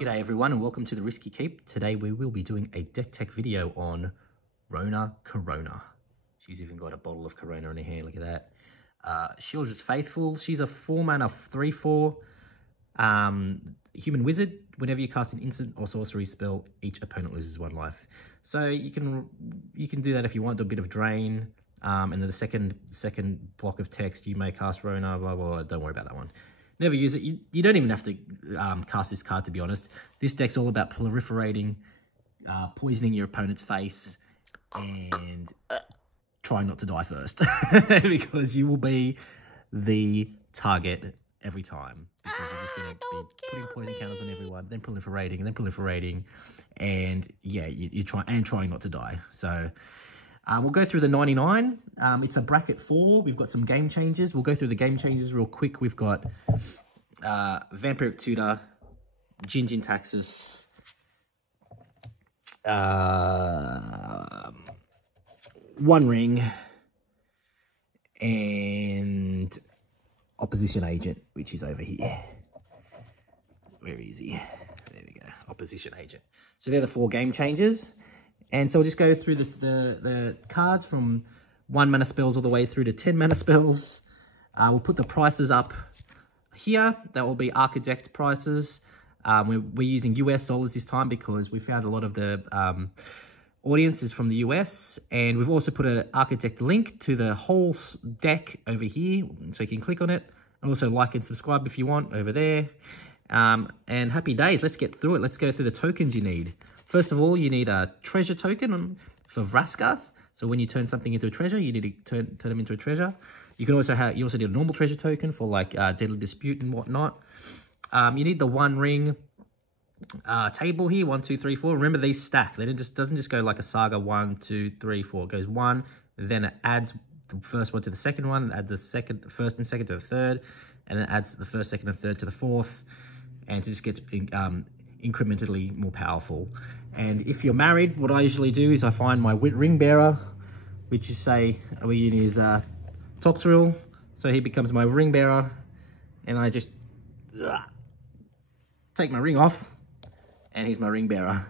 G'day everyone and welcome to the Risky Keep. Today we will be doing a deck tech video on Rona Corona. She's even got a bottle of Corona in her hand, look at that. Sheoldred's Faithful. She's a 4-mana 3/4 human wizard. Whenever you cast an instant or sorcery spell, each opponent loses 1 life. So you can do that if you want, do a bit of drain. And then the second block of text, you may cast Rona, blah, blah, blah. Don't worry about that one. Never use it. You don't even have to cast this card, to be honest. This deck's all about proliferating, poisoning your opponent's face, and trying not to die first. Because you will be the target every time. Because you're just going to be putting poison counters on everyone, then proliferating, and yeah, you're trying not to die. So we'll go through the 99. It's a bracket 4. We've got some game changes. We'll go through the game changes real quick. We've got Vampiric Tutor, Jin Taxus, One Ring, and Opposition Agent, which is over here. Where is he? There we go. Opposition Agent. So they're the 4 game changes. And so we'll just go through the cards from 1-mana spells all the way through to 10-mana spells. We'll put the prices up here. That will be Architect prices. We're using US dollars this time because we found a lot of the audience is from the US. And we've also put an Architect link to the whole deck over here, so you can click on it. And also like and subscribe if you want over there. And happy days. Let's get through it. Let's go through the tokens you need. First of all, you need a treasure token for Vraska. So when you turn something into a treasure, you need to turn them into a treasure. You can also you also need a normal treasure token for like Deadly Dispute and whatnot. You need the 1 ring table here, 1, 2, 3, 4. Remember, these stack. They doesn't just go like a saga 1, 2, 3, 4. It goes 1, then it adds the first one to the second one, add the first and second to the third, and then adds the first, second, and third to the fourth, and it just gets incrementally more powerful. And if you're married, what I usually do is I find my ring bearer, which is, say, we use Toxrill, so he becomes my ring bearer, and I just take my ring off, and he's my ring bearer.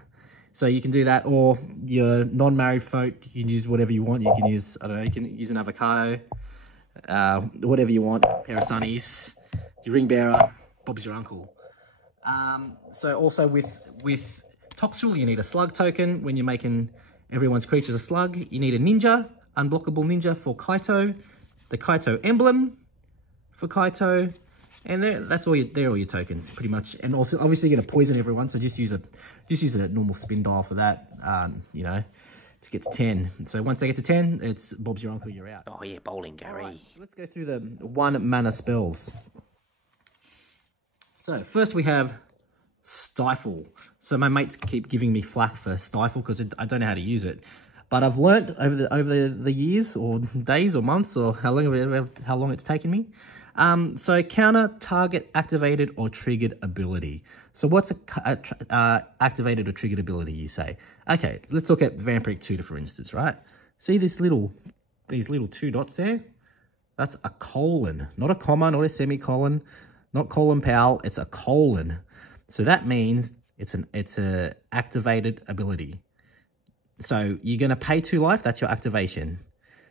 So you can do that, or your non-married folk, you can use whatever you want. You can use, I don't know, you can use an avocado, whatever you want, pair of sunnies, your ring bearer, Bob's your uncle. So also with Toxrill, you need a slug token. When you're making everyone's creatures a slug, you need a ninja, unblockable ninja for Kaito, the Kaito emblem for Kaito, and they're all your tokens pretty much. And also, obviously, you're gonna poison everyone, so just use a normal spin dial for that. You know, to get to 10. So once they get to 10, it's Bob's your uncle, you're out. Oh yeah, bowling, Gary. Right, so let's go through the 1-mana spells. So first we have Stifle. So my mates keep giving me flack for Stifle because I don't know how to use it. But I've learnt over the years or days or months or how long it's taken me. So counter target activated or triggered ability. So what's a activated or triggered ability, you say? Okay, let's look at Vampiric Tutor, for instance, right? See these little 2 dots there? That's a colon, not a comma, not a semicolon, not colon pal, it's a colon. So that means it's a activated ability. So you're going to pay 2 life, that's your activation.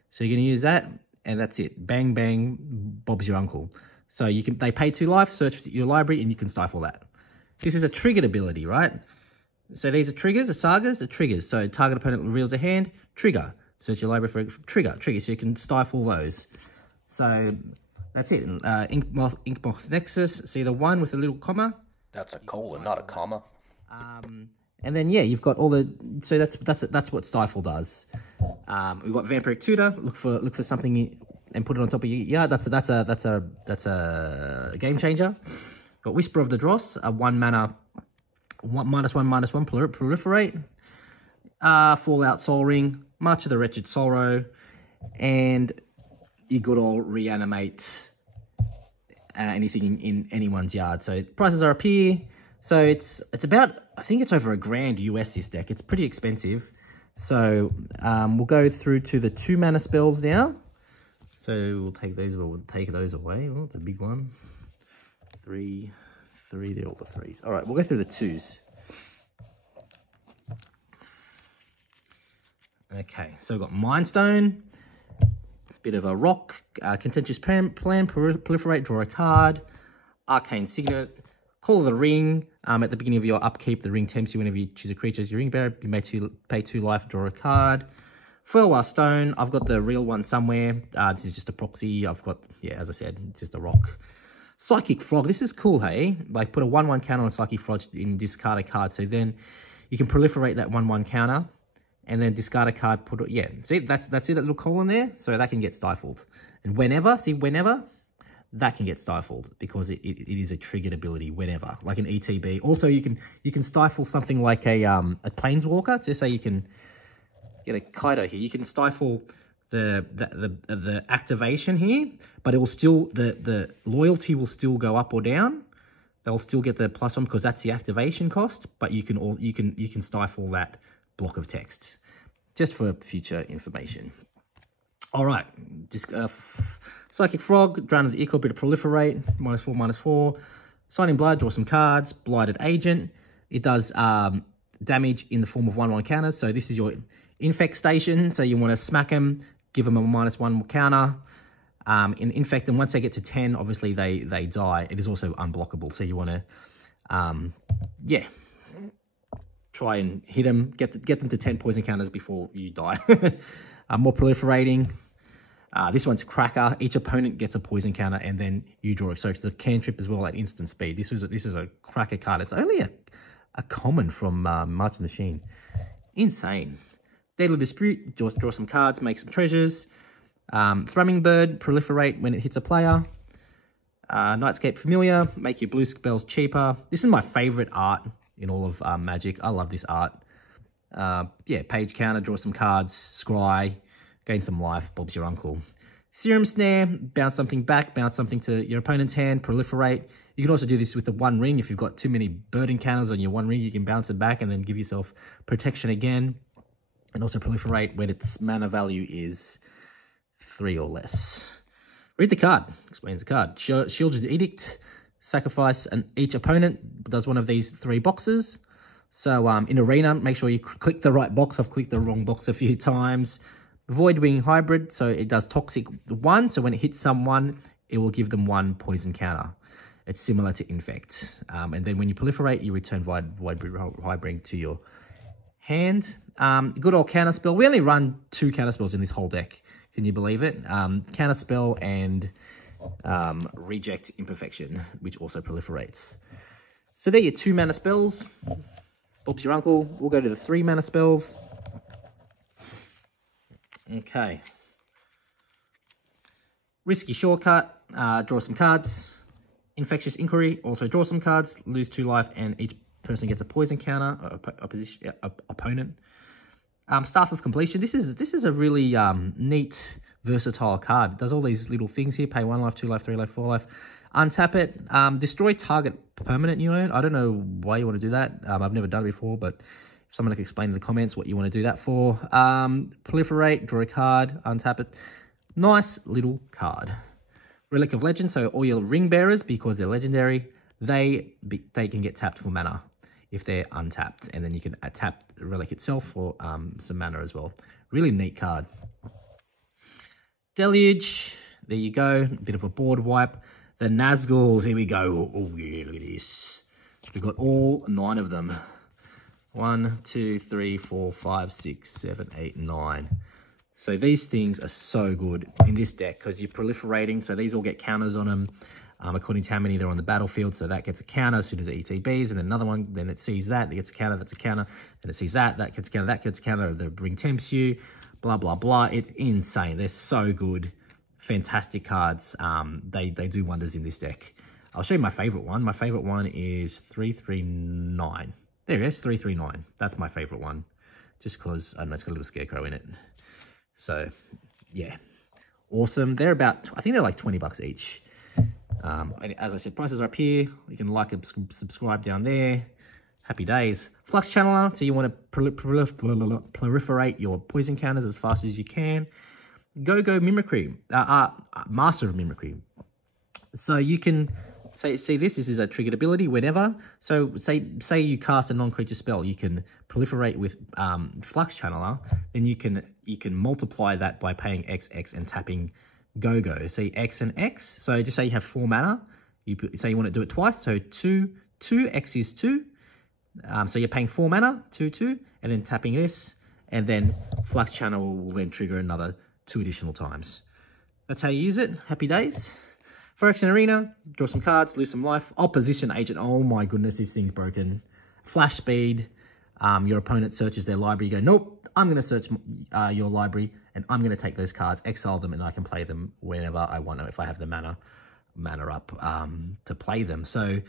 So you're going to use that, and that's it. Bang, bang, Bob's your uncle. So they pay 2 life, search your library, and you can stifle that. This is a triggered ability, right? So these are triggers, the sagas are triggers. So target opponent reveals a hand, trigger. Search your library for trigger, so you can stifle those. So that's it. Inkmoth Nexus, see the 1 with a little comma? That's a colon, not a comma. And then yeah, you've got all the, so that's what Stifle does. We've got Vampiric Tutor. Look for something and put it on top of you. Yeah, that's a game changer. Got Whisper of the Dross, a 1-mana, -1/-1 proliferate. Fallout Soul Ring, March of the Wretched Sorrow, and your good old reanimate anything in anyone's yard. So prices are up here. So it's about, I think it's over $1,000 US this deck. It's pretty expensive. So we'll go through to the 2-mana spells now. So we'll take those away. Oh, it's a big one. 3, 3, they're all the 3s. All right, we'll go through the 2s. Okay, so we've got Mind Stone, bit of a rock, contentious plan, proliferate, draw a card, arcane signet, Call of the Ring. At the beginning of your upkeep, the ring tempts you whenever you choose a creature as your ring bearer. You may pay 2 life, draw a card. Foilwar Stone, I've got the real one somewhere. This is just a proxy. I've got, yeah, as I said, just a rock. Psychic Frog, this is cool, hey? Like, put a 1/1 counter on Psychic Frog and discard a card. So then you can proliferate that 1/1 counter and then discard a card, put it, yeah. See, that's it, that little colon there? So that can get stifled. And whenever, that can get stifled because it is a triggered ability whenever, like an ETB. Also, you can stifle something like a Planeswalker. Just say you can get a Kaido here. You can stifle the activation here, but it will still the loyalty will still go up or down. They'll still get the +1 because that's the activation cost. But you can stifle that block of text just for future information. All right, just Psychic Frog, Drown of the Echo, bit of Proliferate, -4/-4. Signing Blood, draw some cards. Blighted Agent, it does damage in the form of 1/1 counters. So this is your Infect station. So you want to smack them, give them a -1 counter. In Infect, and once they get to 10, obviously they die. It is also unblockable. So you want to, yeah, try and hit them, get them to 10 poison counters before you die. More Proliferating. This one's Cracker. Each opponent gets a poison counter, and then you draw. So it's a cantrip as well at instant speed. This is a Cracker card. It's only a common from March of the Machine. Insane. Deadly Dispute. Draw some cards, make some treasures. Thrumming Bird. Proliferate when it hits a player. Nightscape Familiar. Make your blue spells cheaper. This is my favorite art in all of Magic. I love this art. Yeah, page counter. Draw some cards. Scry. Gain some life, Bob's your uncle. Serum Snare, bounce something back, bounce something to your opponent's hand, proliferate. You can also do this with the 1 ring. If you've got too many burden counters on your 1 ring, you can bounce it back and then give yourself protection again. And also proliferate when its mana value is 3 or less. Read the card, explains the card. Sheoldred Edict, sacrifice, and each opponent does one of these 3 boxes. So in Arena, make sure you click the right box. I've clicked the wrong box a few times. Voidwing Hybrid, so it does Toxic 1, so when it hits someone, it will give them 1 poison counter. It's similar to Infect. And then when you proliferate, you return Voidwing Hybrid to your hand. Good old counter spell. We only run 2 counter spells in this whole deck. Can you believe it? Counter spell and Reject Imperfection, which also proliferates. So there are your 2 mana spells. Bob's your uncle. We'll go to the 3 mana spells. Okay. Risky Shortcut, draw some cards. Infectious Inquiry, also draw some cards, lose 2 life, and each person gets a poison counter, opponent. Staff of Completion, this is a really neat, versatile card. It does all these little things here, pay 1 life, 2 life, 3 life, 4 life. Untap it, destroy target permanent you own. I don't know why you want to do that. I've never done it before, but if someone can explain in the comments what you want to do that for. Proliferate, draw a card, untap it. Nice little card. Relic of Legend, so all your ring bearers, because they're legendary, they can get tapped for mana if they're untapped. And then you can tap the relic itself for some mana as well. Really neat card. Deluge, there you go. A bit of a board wipe. The Nazguls, here we go. Oh yeah, look at this. We've got all 9 of them. 1, 2, 3, 4, 5, 6, 7, 8, 9. So these things are so good in this deck because you're proliferating. So these all get counters on them according to how many they're on the battlefield. So that gets a counter as soon as it ETBs, and then another one, then it sees that, it gets a counter, that's a counter, and it sees that gets a counter, that gets a counter, the ring tempts you, blah, blah, blah. It's insane. They're so good. Fantastic cards. They do wonders in this deck. I'll show you my favorite one. My favorite one is 339. There it is, 339. That's my favorite one. Just because, I don't know, it's got a little scarecrow in it. So, yeah. Awesome. They're about, I think they're like 20 bucks each. As I said, prices are up here. You can like and subscribe down there. Happy days. Flux Channeler, so you want to proliferate your poison counters as fast as you can. Go Mimicry, Master of Mimicry. So you can See this is a triggered ability whenever. So say you cast a non-creature spell, you can proliferate with Flux Channeler. Then you can multiply that by paying XX and tapping Go-Go. See X and X. So just say you have 4 mana. Say you want to do it twice. So 2 X is 2. So you're paying 4 mana, 2, and then tapping this, and then Flux Channel will then trigger another 2 additional times. That's how you use it. Happy days. Phyrexian Arena, draw some cards, lose some life. Opposition Agent, oh my goodness, this thing's broken. Flash speed, your opponent searches their library, you go, nope, I'm going to search your library, and I'm going to take those cards, exile them, and I can play them whenever I want to, if I have the mana up to play them. So,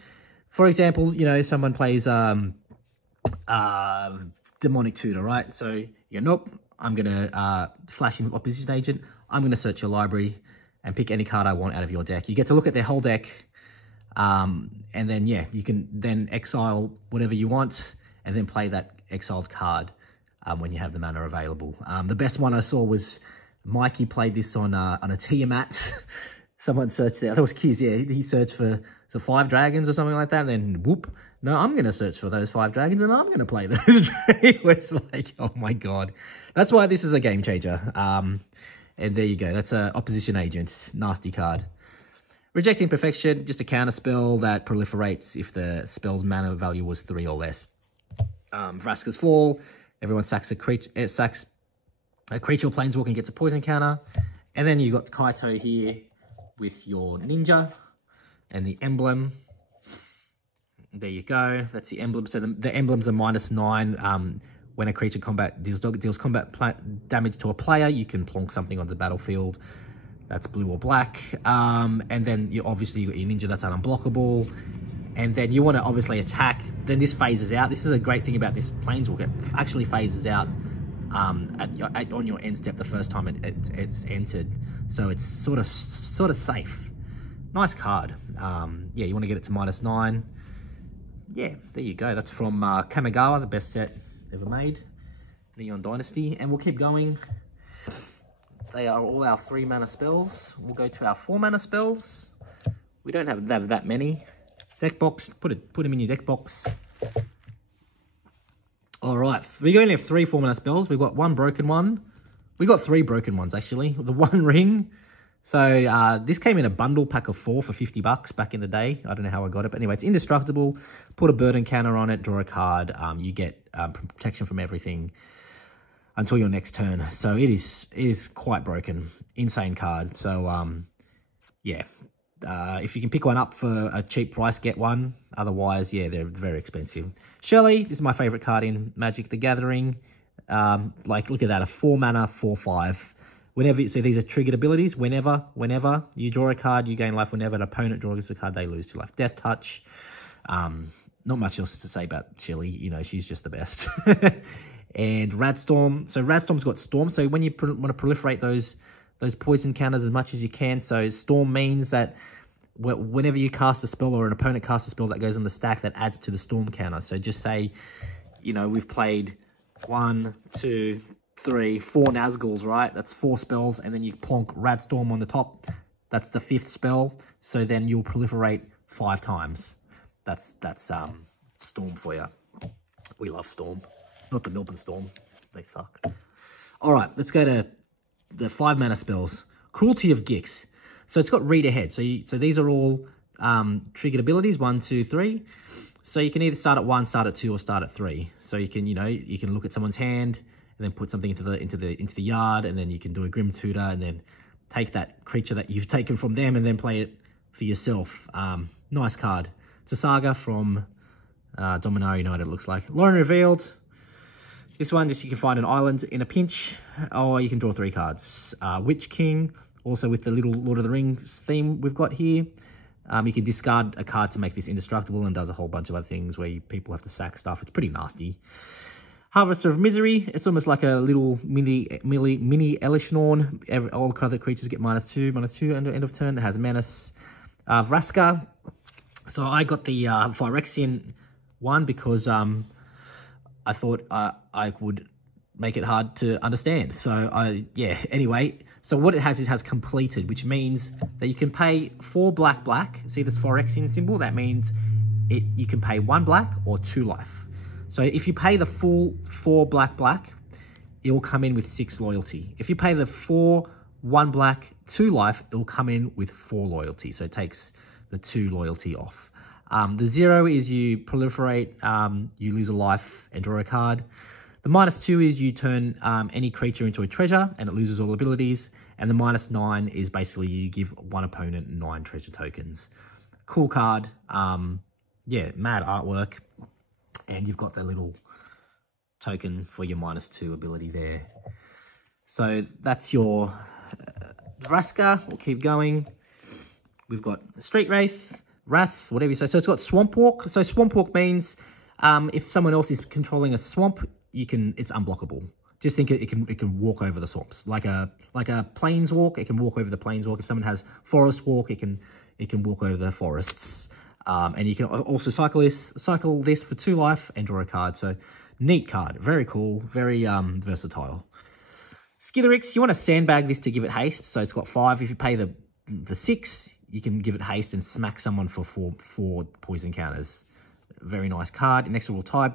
for example, you know, someone plays Demonic Tutor, right? So, you go, nope, I'm going to flash in Opposition Agent, I'm going to search your library, and pick any card I want out of your deck. You get to look at their whole deck, and then, yeah, you can then exile whatever you want, and then play that exiled card when you have the mana available. The best one I saw was Mikey played this on a Tiamat. Someone searched there. That was Kiz, yeah. He searched for 5 dragons or something like that, and then whoop. No, I'm going to search for those 5 dragons, and I'm going to play those. It was like, oh my God. That's why this is a game changer. And there you go. That's an Opposition Agent. Nasty card. Rejecting Perfection. Just a counter spell that proliferates if the spell's mana value was 3 or less. Vraska's Fall. Everyone sacks a creature or planeswalker and gets a poison counter. And then you got Kaito here with your ninja and the emblem. There you go. That's the emblem. So the emblems are -9. When a creature deals combat damage to a player, you can plonk something on the battlefield. That's blue or black. And then you obviously got your ninja, that's unblockable. And then you want to obviously attack. Then this phases out. This is a great thing about this Planeswalker. It actually phases out on your end step the first time it's entered. So it's sort of safe. Nice card. Yeah, you want to get it to -9. Yeah, there you go. That's from Kamigawa, the best set ever made, Neon Dynasty. And we'll keep going. They are all our 3 mana spells. We'll go to our 4 mana spells. We don't have that many. Deck box, put them in your deck box. All right, we only have 3 4 mana spells. We've got 1 broken one. We got 3 broken ones actually. The 1 ring. So this came in a bundle pack of 4 for $50 back in the day. I don't know how I got it, but anyway, it's indestructible. Put a burden counter on it, draw a card. You get protection from everything until your next turn. So it is quite broken. Insane card. So yeah, if you can pick one up for a cheap price, get one. Otherwise, yeah, they're very expensive. Shelly, this is my favorite card in Magic the Gathering. Like, look at that, a 4 mana, 4/5. Whenever, so these are triggered abilities. Whenever you draw a card, you gain life. Whenever an opponent draws a card, they lose 2 life. Death Touch. Not much else to say about Shelly. You know, she's just the best. And Radstorm. So Radstorm's got Storm. So when you want to proliferate those poison counters as much as you can. So Storm means that whenever you cast a spell or an opponent casts a spell that goes on the stack, that adds to the Storm counter. So just say, you know, we've played 1, 2, 3, 4 Nazguls, right? That's 4 spells, and then you plonk Radstorm on the top. That's the 5th spell. So then you'll proliferate 5 times. That's Storm for you. We love Storm, not the Melbourne Storm. They suck. All right, let's go to the 5 mana spells. Cruelty of Gix. So it's got read ahead. So these are all triggered abilities. 1, 2, 3. So you can either start at 1, start at 2, or start at 3. So you can look at someone's hand and then put something into the yard, and then you can do a Grim Tutor, and then take that creature that you've taken from them and then play it for yourself. Nice card. It's a Saga from Dominaria United, it looks like. Lauren Revealed. This one, just you can find an island in a pinch, or you can draw 3 cards. Witch King, also with the little Lord of the Rings theme we've got here. You can discard a card to make this indestructible, and does a whole bunch of other things where people have to sack stuff. It's pretty nasty. Harvester of Misery. It's almost like a little mini Elishnorn. All other creatures get -2 end of turn. It has Menace. Vraska. So I got the Phyrexian one because I thought I would make it hard to understand. So yeah, anyway, so what it has completed, which means that you can pay 4 black. See this Phyrexian symbol? That means you can pay 1 black or 2 life. So if you pay the full 4 black, it will come in with 6 loyalty. If you pay the 4 1 black 2 life, it will come in with 4 loyalty. So it takes the 2 loyalty off. The 0 is you proliferate, you lose a life and draw a card. The -2 is you turn any creature into a treasure and it loses all abilities. And the -9 is basically you give one opponent 9 treasure tokens. Cool card. Yeah, mad artwork. And you've got the little token for your -2 ability there. So that's your Vraska. We'll keep going. We've got Street Wraith, Wrath, whatever you say. So it's got Swamp Walk. So Swamp Walk means if someone else is controlling a swamp, it's unblockable. Just think it can walk over the swamps like a plains walk. It can walk over the plains walk. If someone has Forest Walk, it can walk over the forests. And you can also cycle this for 2 life and draw a card. So neat card, very cool, very versatile. Skitherix, you want to sandbag this to give it haste. So it's got 5. If you pay the 6, you can give it haste and smack someone for 4 poison counters. Very nice card. Inexorable type.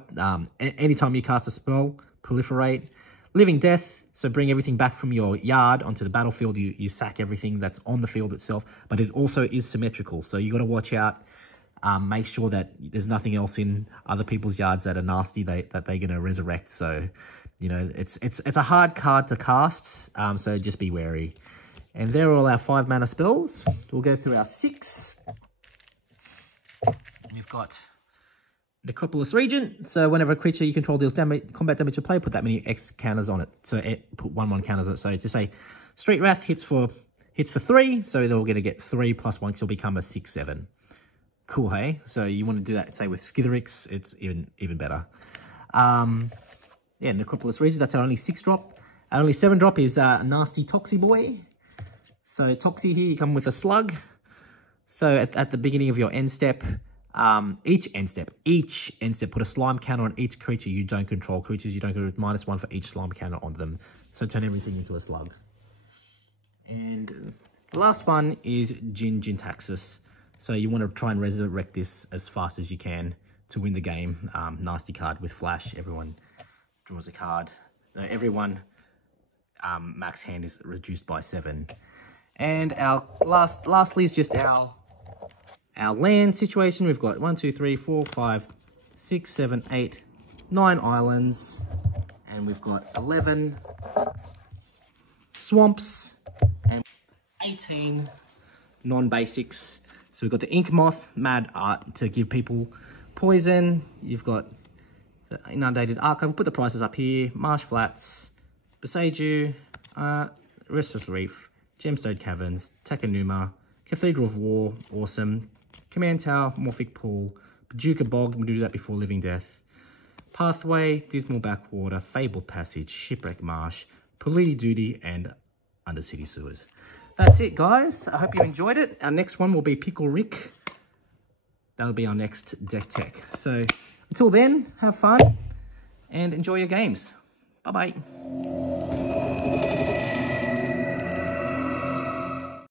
Anytime you cast a spell, proliferate. Living Death. So bring everything back from your yard onto the battlefield. You sack everything that's on the field itself. But it also is symmetrical. So you got to watch out. Make sure that there's nothing else in other people's yards that are nasty that they're going to resurrect. So, you know, it's a hard card to cast. So just be wary. And there are all our 5 mana spells. We'll go through our 6. We've got Necropolis Regent. So whenever a creature you control deals combat damage to play, put that many X counters on it. So put 1/1 counters on it. So to say Street Wrath hits for 3. So they're all going to get 3 + 1, will become a 6/7. Cool, hey? So you want to do that, say, with Skitherix, it's even better. Yeah, Necropolis Regent, that's our only 6-drop. Our only 7-drop is a nasty Toxie boy. So Toxie here, you come with a slug. So at the beginning of your end step, each end step, put a slime counter on each creature you don't control. Creatures you don't control with -1 for each slime counter on them. So turn everything into a slug. And the last one is Jintaxis. So you want to try and resurrect this as fast as you can to win the game. Nasty card with flash. Everyone draws a card. Everyone max hand is reduced by 7. And our lastly is just our land situation. We've got 1, 2, 3, 4, 5, 6, 7, 8, 9 islands. And we've got 11 swamps and 18 non-basics. So we've got the Ink Moth, mad art to give people poison. You've got the Inundated Archive. We'll put the prices up here. Marsh Flats, Beseiju, Restless Reef, Gemstone Caverns, Takanuma, Cathedral of War, awesome. Command Tower, Morphic Pool, Paducah Bog, we'll do that before Living Death. Pathway, Dismal Backwater, Fabled Passage, Shipwreck Marsh, Politi Duty, and Undercity Sewers. That's it, guys. I hope you enjoyed it. Our next one will be Pickle Rick. That'll be our next deck tech. So until then, have fun and enjoy your games. Bye-bye.